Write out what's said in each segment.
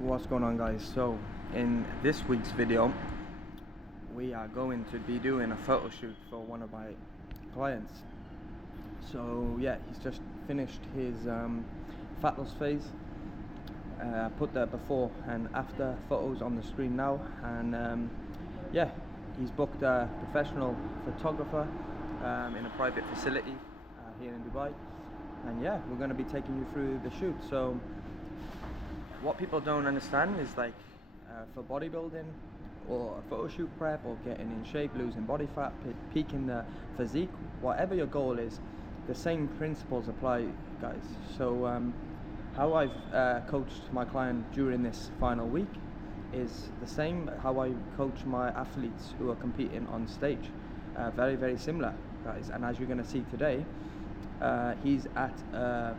What's going on, guys? So in this week's video we are going to be doing a photo shoot for one of my clients. So yeah, he's just finished his fat loss phase. Put the before and after photos on the screen now, and yeah, he's booked a professional photographer in a private facility here in Dubai, and yeah, we're going to be taking you through the shoot. So what people don't understand is, like, for bodybuilding or a photo shoot prep or getting in shape, losing body fat, peaking the physique, whatever your goal is, the same principles apply, guys. So how I've coached my client during this final week is the same how I coach my athletes who are competing on stage. Very, very similar, guys. And as you're going to see today, he's at a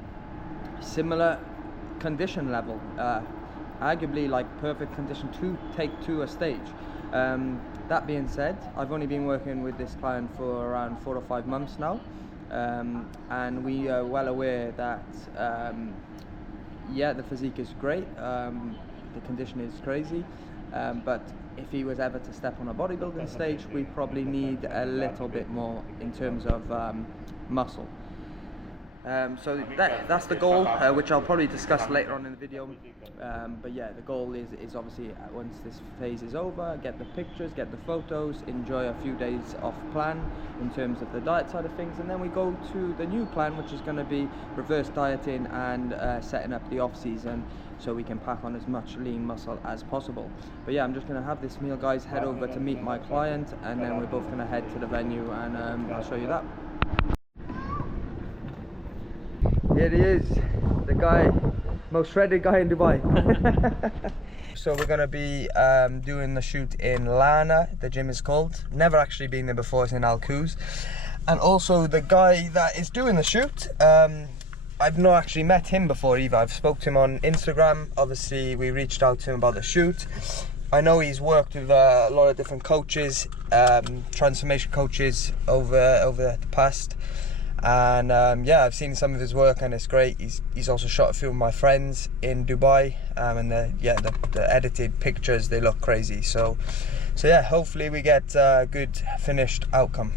similar condition level, arguably like perfect condition to take to a stage. That being said, I've only been working with this client for around 4 or 5 months now, and we are well aware that yeah, the physique is great, the condition is crazy, but if he was ever to step on a bodybuilding stage, we probably need a little bit more in terms of muscle. So that's the goal, which I'll probably discuss later on in the video. But yeah, the goal is obviously, once this phase is over, get the pictures, get the photos, enjoy a few days off plan in terms of the diet side of things, and then we go to the new plan, which is going to be reverse dieting and setting up the off season so we can pack on as much lean muscle as possible. But yeah, I'm just going to have this meal, guys, head over to meet my client, and then we're both going to head to the venue, and I'll show you that. Here he is, the guy, most shredded guy in Dubai. So we're going to be doing the shoot in Lana, the gym is called. Never actually been there before, it's in Al Quoz. And also the guy that is doing the shoot, I've not actually met him before either. I've spoke to him on Instagram. Obviously we reached out to him about the shoot. I know he's worked with a lot of different coaches, transformation coaches over the past. And yeah, I've seen some of his work and it's great. He's also shot a few of my friends in Dubai, and the edited pictures, they look crazy. So yeah, hopefully we get a good finished outcome.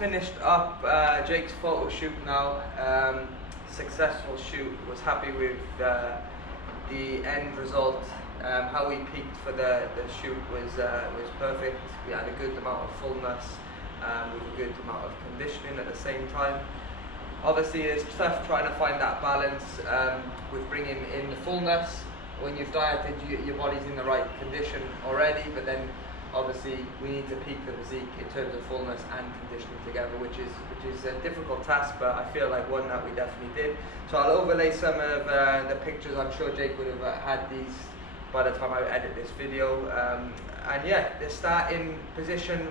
Finished up Jake's photo shoot now. Successful shoot. Was happy with the end result. How we peaked for the shoot was perfect. We had a good amount of fullness with a good amount of conditioning at the same time. Obviously, it's tough trying to find that balance with bringing in the fullness. When you've dieted, your body's in the right condition already, but then obviously we need to peak the physique in terms of fullness and conditioning together, which is a difficult task, but I feel like one that we definitely did. So I'll overlay some of the pictures. I'm sure Jake would have had these by the time I edit this video. And yeah, the starting position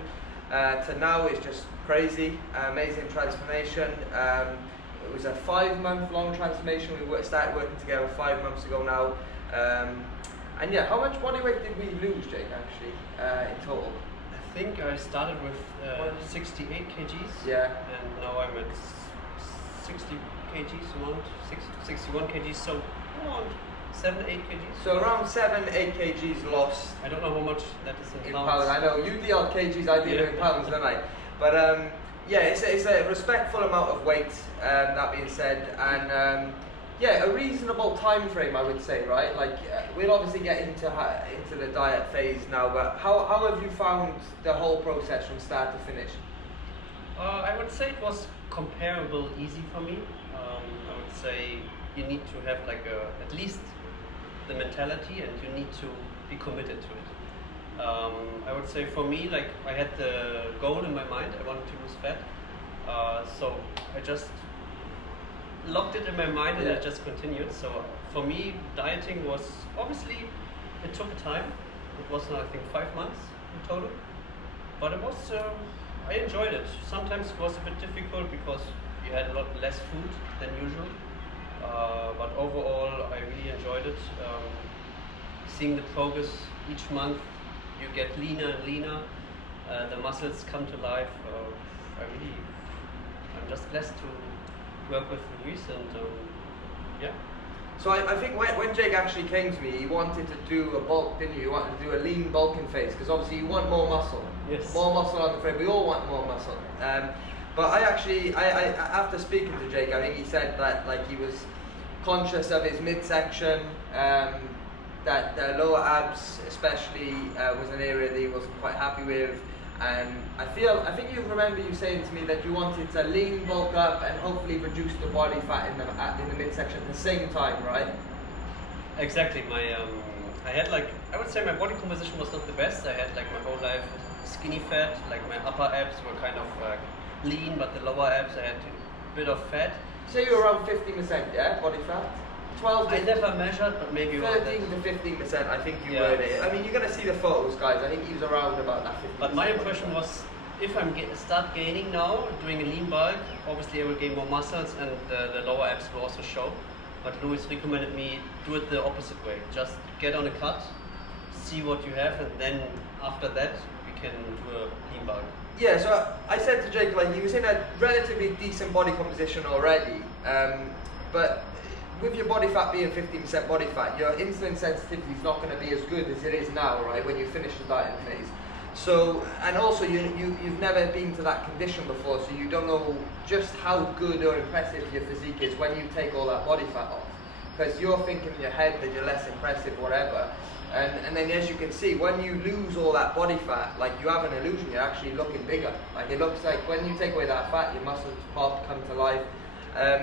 to now is just crazy, amazing transformation. It was a 5-month long transformation. We started working together 5 months ago now. And yeah, how much body weight did we lose, Jake, actually, in total? I think I started with 68 kgs. Yeah. And now I'm at 60 kgs, around 61 kgs, so around 7-8 kgs. So around 7-8 kgs lost. I don't know how much that is in pounds. I know, you deal kgs, I deal in pounds, don't I? But yeah, it's a respectful amount of weight, that being said, and yeah, a reasonable time frame, I would say, right? Like, we'll obviously get into the diet phase now, but how have you found the whole process from start to finish? I would say it was comparable easy for me. I would say you need to have like at least the mentality, and you need to be committed to it. I would say for me, like, I had the goal in my mind, I wanted to lose fat, so I just locked it in my mind and I just continued. So for me, dieting was, obviously it took time. It was, I think, 5 months in total, but it was, I enjoyed it. Sometimes it was a bit difficult because you had a lot less food than usual, but overall I really enjoyed it. Seeing the progress each month, you get leaner and leaner, the muscles come to life. I'm just blessed to work with Luis, and yeah. So I think when Jake actually came to me, he wanted to do a bulk, didn't you? You wanted to do a lean bulking phase, because obviously you want more muscle. Yes. More muscle on the frame. We all want more muscle. But I after speaking to Jake, I think he said that, like, he was conscious of his midsection, that the lower abs especially was an area that he wasn't quite happy with. And I think you remember you saying to me that you wanted to lean, bulk up, and hopefully reduce the body fat in the midsection at the same time, right? Exactly. I had, like, I would say my body composition was not the best. I had, like, my whole life skinny fat. Like, my upper abs were kind of lean, but the lower abs I had a bit of fat. Say you're around 50%, yeah, body fat. 12 to I never measured, but maybe 13 to 15%. I think you were there. I mean, you're gonna see the photos, guys. I think he was around about that 50%. But my impression was, if I'm start gaining now, doing a lean bulk, obviously I will gain more muscles, and the lower abs will also show. But Luis recommended me do it the opposite way. Just get on a cut, see what you have, and then after that we can do a lean bulk. Yeah, so I said to Jake, like, he was in a relatively decent body composition already, but with your body fat being 15% body fat, your insulin sensitivity is not going to be as good as it is now, right, when you finish the dieting phase. So, and also you've never been to that condition before, so you don't know just how good or impressive your physique is when you take all that body fat off. Because you're thinking in your head that you're less impressive, whatever. And then, as you can see, when you lose all that body fat, like, you have an illusion, you're actually looking bigger. Like, it looks like when you take away that fat, your muscles pop, come to life.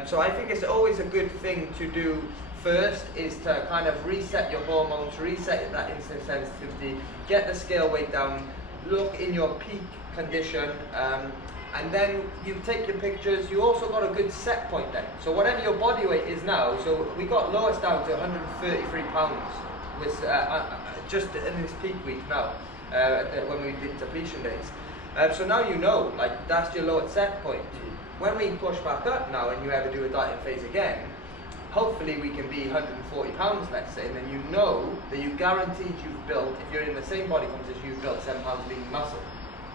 So I think it's always a good thing to do first, is to kind of reset your hormones, reset that insulin sensitivity, get the scale weight down, look in your peak condition, and then you take your pictures. You also got a good set point then. So whatever your body weight is now, so we got Lois down to 133 pounds, was just in this peak week now, when we did depletion days. So now you know, like, that's your lower set point. When we push back up now and you ever do a dieting phase again, hopefully we can be 140 pounds, let's say, and then you know that you guaranteed you've built, if you're in the same body composition, you've built 7 pounds lean muscle.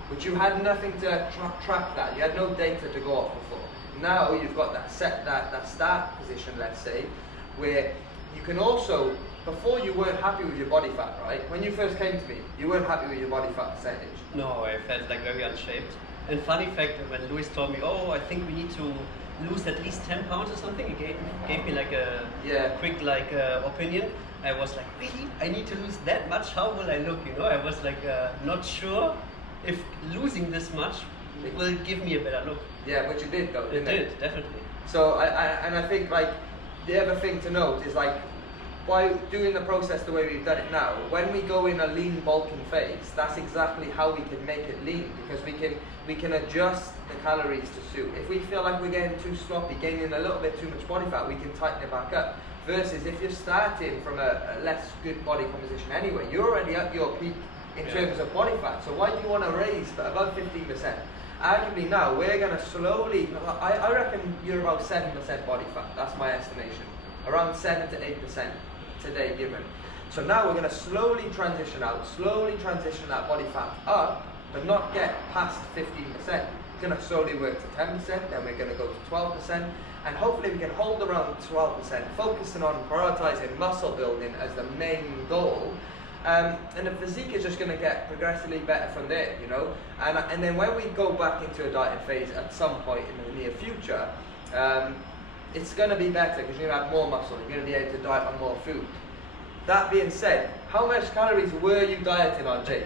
But you had nothing to track that, you had no data to go off before. Now you've got that start position, let's say, where you can also, before you weren't happy with your body fat, right? When you first came to me, you weren't happy with your body fat percentage. No, I felt like very unshaped. And funny fact, when Luis told me, oh, I think we need to lose at least 10 pounds or something, he gave me like a quick opinion. I was like, really? I need to lose that much? How will I look? You know, I was like not sure if losing this much It will give me a better look. Yeah, which you did though, didn't it? It did, definitely. So I think like the other thing to note is like by doing the process the way we've done it now, when we go in a lean bulking phase, that's exactly how we can make it lean, because we can adjust the calories to suit. If we feel like we're getting too sloppy, gaining a little bit too much body fat, we can tighten it back up. Versus if you're starting from a less good body composition anyway, you're already at your peak in terms of body fat. So why do you want to raise above 15%? Arguably now, we're going to slowly, I reckon you're about 7% body fat. That's my estimation. Around 7 to 8% today given. So now we're going to slowly transition that body fat up, but not get past 15%. We're going to slowly work to 10%, then we're going to go to 12%, and hopefully we can hold around 12%, focusing on prioritizing muscle building as the main goal. And the physique is just going to get progressively better from there, you know. And then when we go back into a dieting phase at some point in the near future, it's going to be better because you're going to have more muscle. You're going to be able to diet on more food. That being said, how much calories were you dieting on, Jake?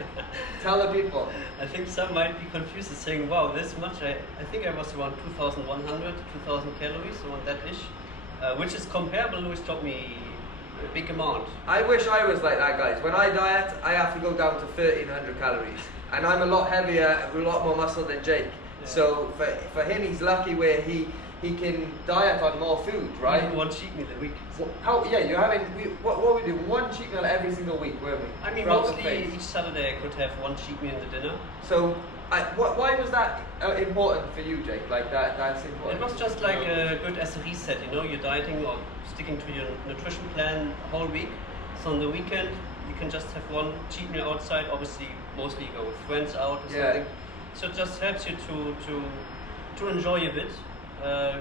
Tell the people. I think some might be confused and saying, wow, this much. I think I was around 2,100, 2,000 calories, around that ish, which is comparable, which taught me a big amount. I wish I was like that, guys. When I diet, I have to go down to 1,300 calories. And I'm a lot heavier, with a lot more muscle than Jake. Yeah. So for him, he's lucky where he can diet on more food, right? Even one cheat meal a week. You're having, what we do, one cheat meal every single week, weren't we? I mean, mostly each Saturday I could have one cheat meal in the dinner. So, why was that important for you, Jake? Like that's important? It was just like good as a reset, you know, you're dieting or sticking to your nutrition plan whole week. So on the weekend, you can just have one cheat meal outside, obviously mostly you go with friends out or something. So it just helps you to enjoy a bit.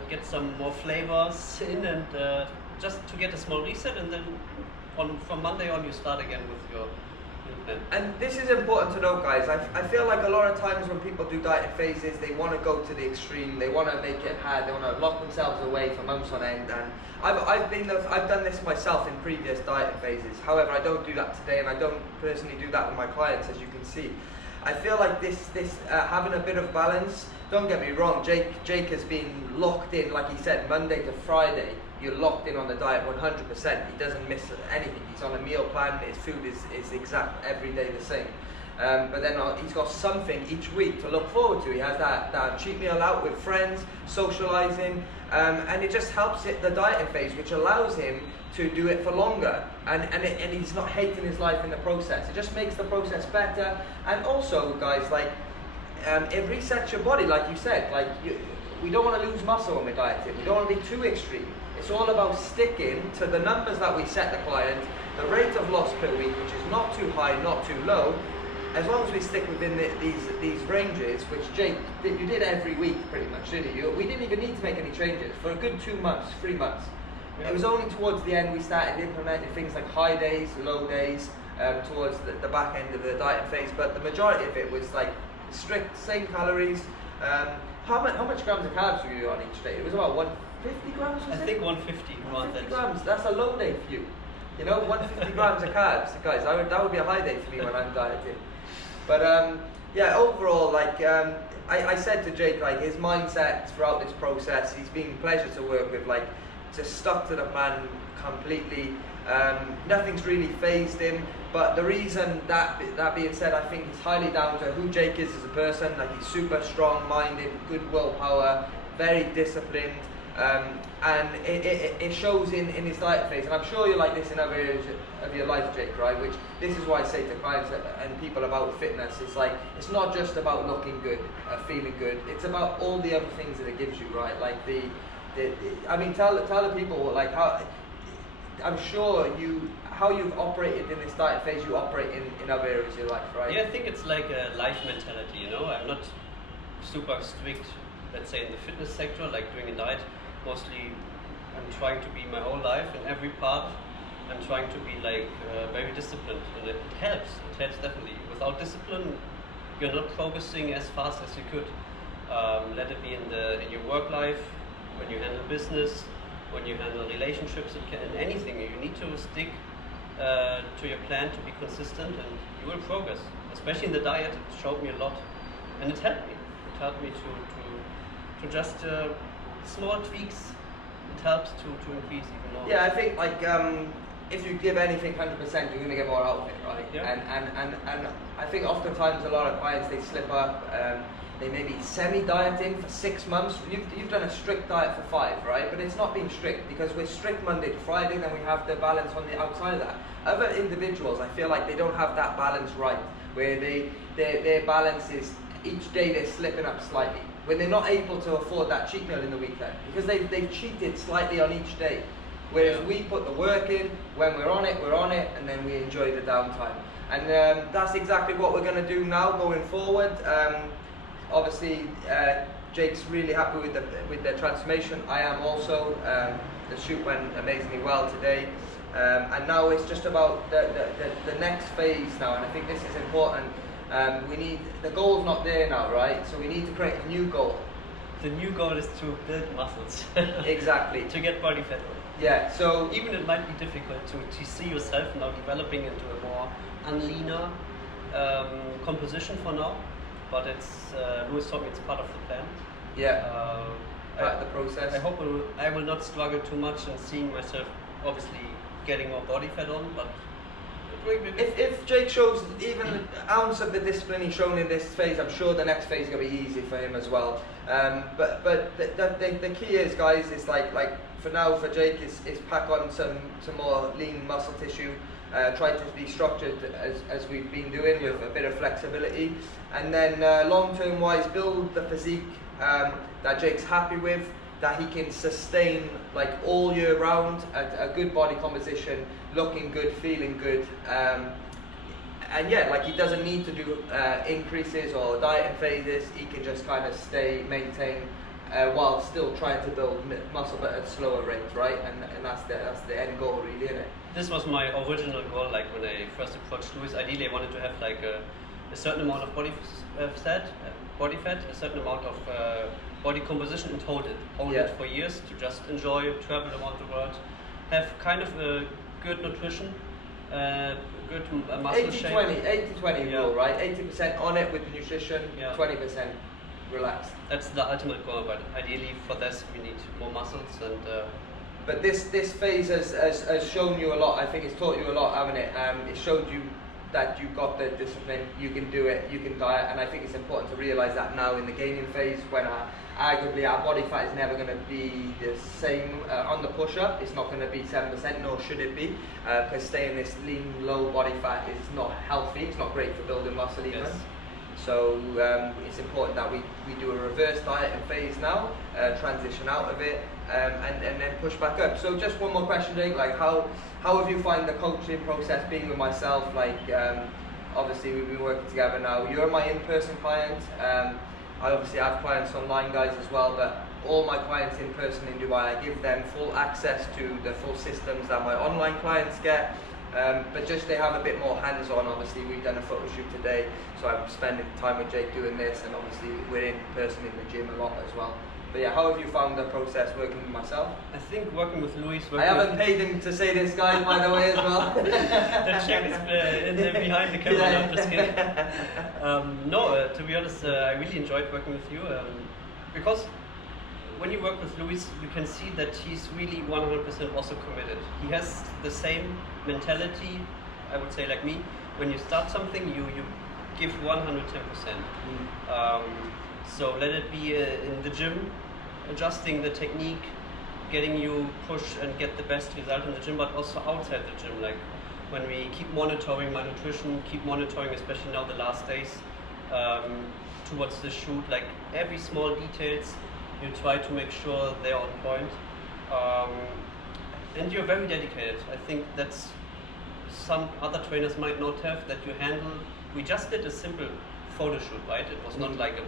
Get some more flavors in, and just to get a small reset, and then from Monday on you start again with your plan. And this is important to note, guys. I feel like a lot of times when people do dieting phases, they want to go to the extreme. They want to make it hard. They want to lock themselves away for months on end. And I've done this myself in previous dieting phases. However, I don't do that today, and I don't personally do that with my clients, as you can see. I feel like this having a bit of balance. Don't get me wrong, Jake has been locked in, like he said, Monday to Friday. You're locked in on the diet 100%. He doesn't miss anything. He's on a meal plan. His food is exact every day the same. But then he's got something each week to look forward to. He has that cheat meal out with friends, socializing, and it just helps the dieting phase, which allows him to do it for longer, and he's not hating his life in the process. It just makes the process better. And also, guys, like it resets your body, like you said. Like we don't want to lose muscle when we're dieting. We don't want to be too extreme. It's all about sticking to the numbers that we set the client, the rate of loss per week, which is not too high, not too low. As long as we stick within these ranges, which Jake, you did every week pretty much, didn't you? We didn't even need to make any changes for a good 2 months, 3 months. It was only towards the end we started implementing things like high days, low days, towards the back end of the dieting phase. But the majority of it was like strict, same calories. How much grams of carbs were you on each day? It was about 150 grams, was it? I think 150. 150 grams, that's a low day for you. You know, 150 grams of carbs, guys, that would be a high day for me when I'm dieting. But yeah, overall, like I said to Jake, like his mindset throughout this process, he's been a pleasure to work with. Like, just stuck to the plan completely. Nothing's really phased him. But the reason that being said, I think it's highly down to who Jake is as a person. Like, he's super strong-minded, good willpower, very disciplined. And it shows in his diet phase, and I'm sure you're like this in other areas of your life, Jake, right? Which this is why I say to clients and people about fitness, it's like, it's not just about looking good, feeling good, it's about all the other things that it gives you, right? Like I mean, tell the people, like, how, I'm sure how you've operated in this diet phase, you operate in other areas of your life, right? Yeah, I think it's like a life mentality, you know? I'm not super strict, let's say, in the fitness sector, like doing a diet. Mostly I'm trying to be my whole life in every part. I'm trying to be like very disciplined, and it helps definitely. Without discipline, you're not progressing as fast as you could. Let it be in your work life, when you handle business, when you handle relationships, in anything. You need to stick to your plan, to be consistent, and you will progress. Especially in the diet, it showed me a lot, and it helped me. It helped me to just small tweaks. It helps to increase even more. Yeah, I think like if you give anything 100%, you're gonna get more out of it, right? Yeah. And I think oftentimes a lot of clients they slip up. They may be semi-dieting for 6 months. You've done a strict diet for 5, right? But it's not being strict because we're strict Monday to Friday, then we have the balance on the outside of that. Other individuals, I feel like they don't have that balance right, where their balance is each day they're slipping up slightly, when they're not able to afford that cheat meal in the weekend because they've cheated slightly on each day. Whereas we put the work in, when we're on it, and then we enjoy the downtime. And that's exactly what we're going to do now going forward. Obviously, Jake's really happy with the transformation. I am also. The shoot went amazingly well today. And now it's just about the next phase now, and I think this is important. The goal's not there now, right? So we need to create a new goal. The new goal is to build muscles. Exactly. To get body fat on. Yeah, so even it might be difficult to see yourself now developing into a more leaner composition for now, but it's Louis told me it's part of the plan. Yeah, part of the process. I hope I will not struggle too much in seeing myself obviously getting more body fat on, but if Jake shows even an ounce of the discipline he's shown in this phase, I'm sure the next phase is going to be easy for him as well. But the key is, guys, is like for now for Jake is pack on some more lean muscle tissue, try to be structured as we've been doing with a bit of flexibility, and then long term wise build the physique that Jake's happy with, that he can sustain like all year round, a good body composition, looking good, feeling good, and yeah, like he doesn't need to do increases or dieting phases. He can just kind of maintain while still trying to build muscle but at slower rates, right? And that's the end goal, really, isn't it? This was my original goal. Like when I first approached Louis, ideally I wanted to have like a certain amount of body fat, a certain amount of body composition, and hold it for years to just enjoy, travel around the world, have kind of a good nutrition, good muscle shape. 80-20 rule, right? 80% on it with the nutrition, 20% relaxed. That's the ultimate goal, but ideally for this we need more muscles and. But this phase has shown you a lot. I think it's taught you a lot, haven't it? It showed you that you've got the discipline, you can do it, you can diet, and I think it's important to realise that now in the gaining phase, when arguably our body fat is never going to be the same on the push-up. It's not going to be 7%, nor should it be, because staying this lean, low body fat is not healthy. It's not great for building muscle even. Yes. So it's important that we do a reverse dieting phase now, transition out of it, and then push back up. So just one more question, Jake. Like how have you found the coaching process being with myself? Like obviously we've been working together now. You're my in-person client. I obviously have clients online, guys, as well, but all my clients in person in Dubai, I give them full access to the full systems that my online clients get. But just they have a bit more hands-on. Obviously we've done a photo shoot today, so I'm spending time with Jake doing this, and obviously we're in person in the gym a lot as well. But yeah, how have you found the process working with myself? I think working with Louis. I haven't paid him to say this, guys, by the way, as well. The check is behind the camera. I'm just kidding. No, to be honest, I really enjoyed working with you because when you work with Louis, you can see that he's really 100% also committed. He has the same mentality, I would say, like me. When you start something, you give 110%. So let it be in the gym, adjusting the technique, getting you push and get the best result in the gym, but also outside the gym. Like when we keep monitoring my nutrition, keep monitoring, especially now the last days, towards the shoot, like every small details, you try to make sure they're on point. And you're very dedicated. I think that's some other trainers might not have, that you handle. We just did a simple photo shoot, right? It was not like a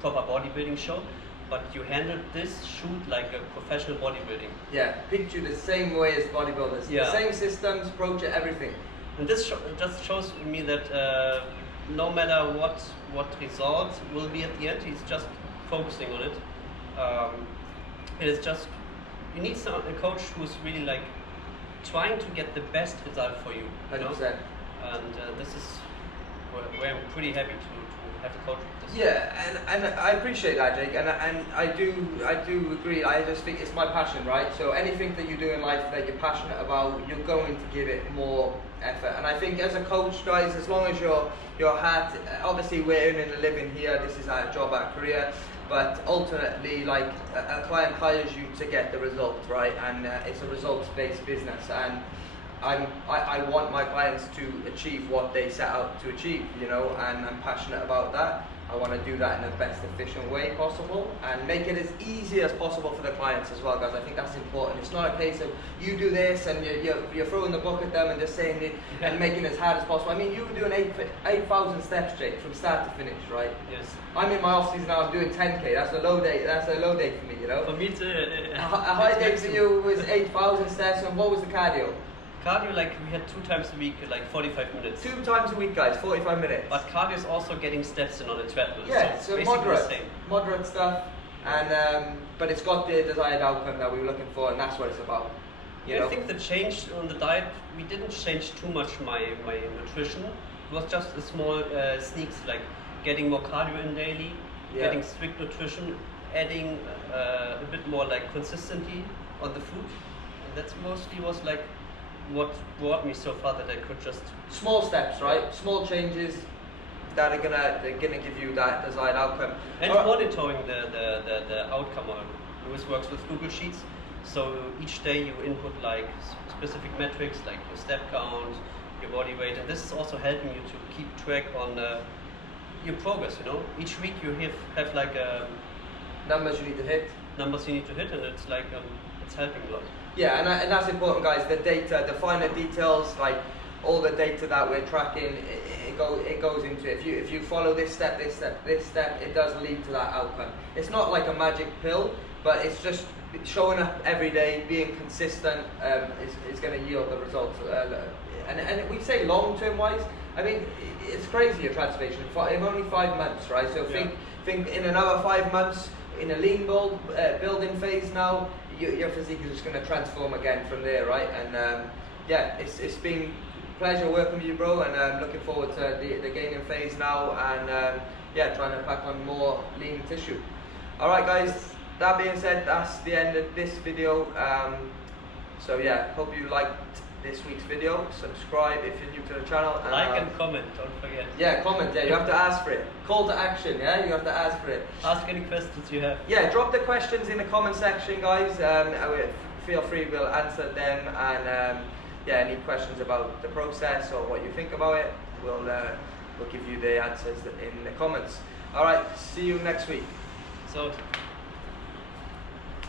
proper bodybuilding show, but you handled this shoot like a professional bodybuilding. Yeah, picture the same way as bodybuilders. Yeah. The same systems, approach it, everything. And this just shows me that no matter what result will be at the end, he's just focusing on it. It is just, you need a coach who's really like trying to get the best result for you. 100%. And this is where I'm pretty happy to have a coach with this. Yeah, and I appreciate that, Jake, and I do agree. I just think it's my passion, right? So anything that you do in life that you're passionate about, you're going to give it more effort. And I think as a coach, guys, as long as your heart, obviously we're earning a living here. This is our job, our career. But ultimately, like a client hires you to get the result, right? And it's a results-based business, and I want my clients to achieve what they set out to achieve, you know, and I'm passionate about that. I want to do that in the best efficient way possible and make it as easy as possible for the clients as well, guys. I think that's important. It's not a case of you do this and you're throwing the book at them and just saying it and making it as hard as possible. I mean, you were doing 8,000 steps, Jake, from start to finish, right? Yes. I'm in my off season now. I'm doing 10k. That's a low day. That's a low day for me, you know. For me too. A high day for you was 8,000 steps. And what was the cardio? Cardio, like we had 2 times a week, like 45 minutes. 2 times a week, guys, 45 minutes. But cardio is also getting steps in on a treadmill. Yeah, so moderate stuff, and but it's got the desired outcome that we were looking for, and that's what it's about. Yeah, I think the change on the diet, we didn't change too much my nutrition. It was just a small sneaks, like getting more cardio in daily, getting strict nutrition, adding a bit more like consistency on the food, and that's mostly was like what brought me so far that I could just small steps, right? Small changes that are gonna give you that desired outcome. And monitoring the outcome on Lewis works with Google Sheets. So each day you input like specific metrics like your step count, your body weight, and this is also helping you to keep track on your progress. You know, each week you have like numbers you need to hit. Numbers you need to hit, and it's like it's helping a lot. Yeah, and that's important, guys. The data, the finer details, like all the data that we're tracking, it goes into it. If you follow this step, it does lead to that outcome. It's not like a magic pill, but it's just showing up every day, being consistent is going to yield the results. And we say long-term wise, I mean, it's crazy your transformation in only 5 months, right? So think in another 5 months, in a lean building phase now, your physique is just going to transform again from there, right? And yeah, it's been a pleasure working with you, bro, and I'm looking forward to the gaining phase now, and yeah, trying to pack on more lean tissue. All right, guys, that being said, that's the end of this video. So yeah, hope you liked this week's video. Subscribe if you're new to the channel. And like and comment, don't forget. Yeah, comment, yeah, you have to ask for it. Call to action, yeah, you have to ask for it. Ask any questions you have. Yeah, drop the questions in the comment section, guys. Feel free, we'll answer them, and yeah, any questions about the process or what you think about it, we'll give you the answers in the comments. All right, see you next week. So.